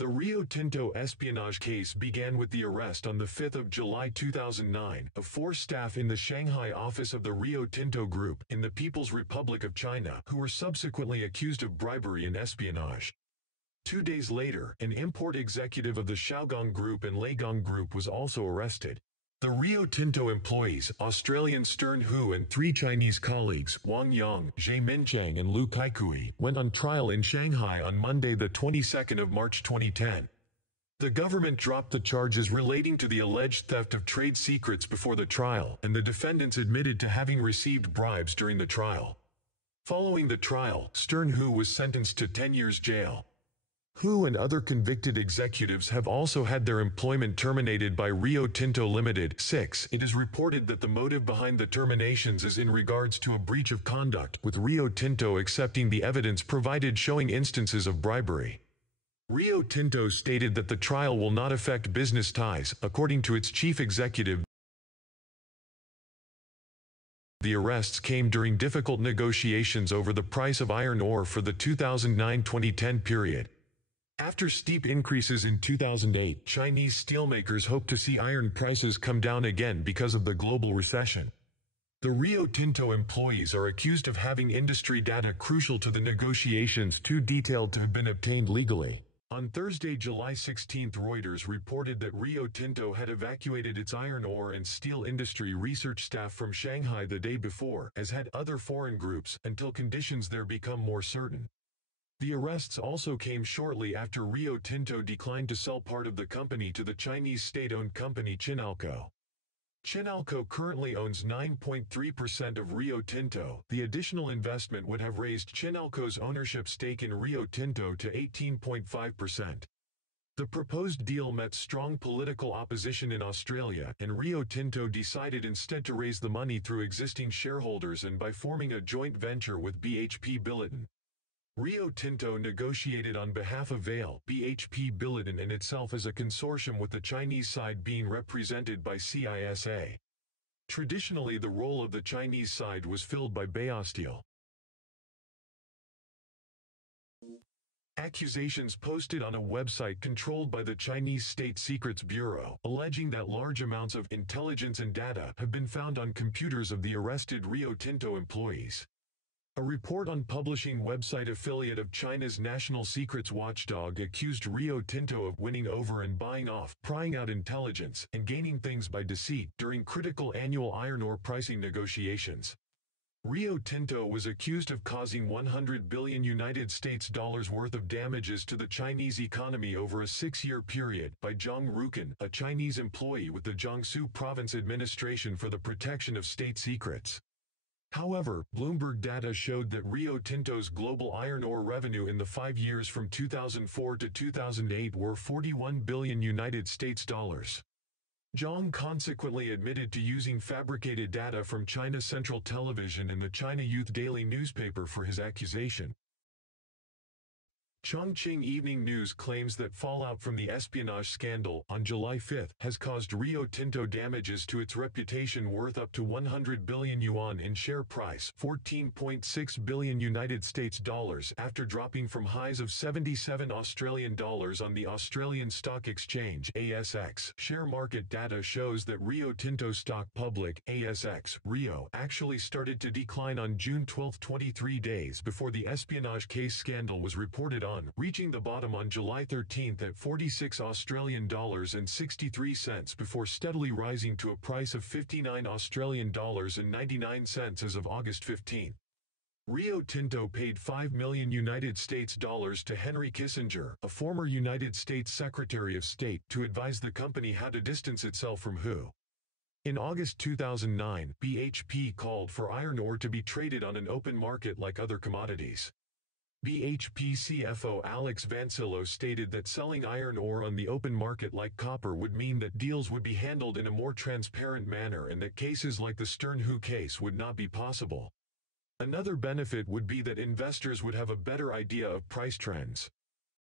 The Rio Tinto espionage case began with the arrest on 5 July 2009 of 4 staff in the Shanghai office of the Rio Tinto Group in the People's Republic of China who were subsequently accused of bribery and espionage. 2 days later, an import executive of the Shougang Group and Laigang Group was also arrested. The Rio Tinto employees, Australian Stern Hu and 3 Chinese colleagues, Wang Yong, Minqiang and Liu Caikui, went on trial in Shanghai on Monday the 22nd of March 2010. The government dropped the charges relating to the alleged theft of trade secrets before the trial, and the defendants admitted to having received bribes during the trial. Following the trial, Stern Hu was sentenced to 10 years jail. Hu and other convicted executives have also had their employment terminated by Rio Tinto Ltd.It. It is reported that the motive behind the terminations is in regards to a breach of conduct, with Rio Tinto accepting the evidence provided showing instances of bribery. Rio Tinto stated that the trial will not affect business ties, according to its chief executive. The arrests came during difficult negotiations over the price of iron ore for the 2009-2010 period. After steep increases in 2008, Chinese steelmakers hope to see iron prices come down again because of the global recession. The Rio Tinto employees are accused of having industry data crucial to the negotiations too detailed to have been obtained legally. On Thursday, July 16, Reuters reported that Rio Tinto had evacuated its iron ore and steel industry research staff from Shanghai the day before, as had other foreign groups, until conditions there become more certain. The arrests also came shortly after Rio Tinto declined to sell part of the company to the Chinese state-owned company Chinalco. Chinalco currently owns 9.3% of Rio Tinto. The additional investment would have raised Chinalco's ownership stake in Rio Tinto to 18.5%. The proposed deal met strong political opposition in Australia, and Rio Tinto decided instead to raise the money through existing shareholders and by forming a joint venture with BHP Billiton. Rio Tinto negotiated on behalf of Vale, BHP Billiton and itself as a consortium, with the Chinese side being represented by CISA. Traditionally, the role of the Chinese side was filled by Baosteel. Accusations posted on a website controlled by the Chinese State Secrets Bureau, alleging that large amounts of intelligence and data have been found on computers of the arrested Rio Tinto employees. A report on publishing website affiliate of China's national secrets watchdog accused Rio Tinto of winning over and buying off, prying out intelligence, and gaining things by deceit during critical annual iron ore pricing negotiations. Rio Tinto was accused of causing $100 billion worth of damages to the Chinese economy over a 6-year period by Zhang Rukan, a Chinese employee with the Jiangsu Province Administration for the Protection of State Secrets. However, Bloomberg data showed that Rio Tinto's global iron ore revenue in the 5 years from 2004 to 2008 were $41 billion. Zhang consequently admitted to using fabricated data from China Central Television and the China Youth Daily newspaper for his accusation. Chongqing Evening News claims that fallout from the espionage scandal on July 5 has caused Rio Tinto damages to its reputation worth up to 100 billion yuan in share price, $14.6 billion after dropping from highs of 77 Australian dollars on the Australian Stock Exchange (ASX). Share market data shows that Rio Tinto stock public (ASX) Rio actually started to decline on June 12, 23 days before the espionage case scandal was reported on, reaching the bottom on July 13 at 46 Australian dollars and 63 cents before steadily rising to a price of 59 Australian dollars and 99 cents as of August 15. Rio Tinto paid $5 million to Henry Kissinger, a former United States Secretary of State, to advise the company how to distance itself from Hu. In August 2009, BHP called for iron ore to be traded on an open market like other commodities. BHP CFO Alex Vancillo stated that selling iron ore on the open market like copper would mean that deals would be handled in a more transparent manner and that cases like the Stern Hu case would not be possible. Another benefit would be that investors would have a better idea of price trends.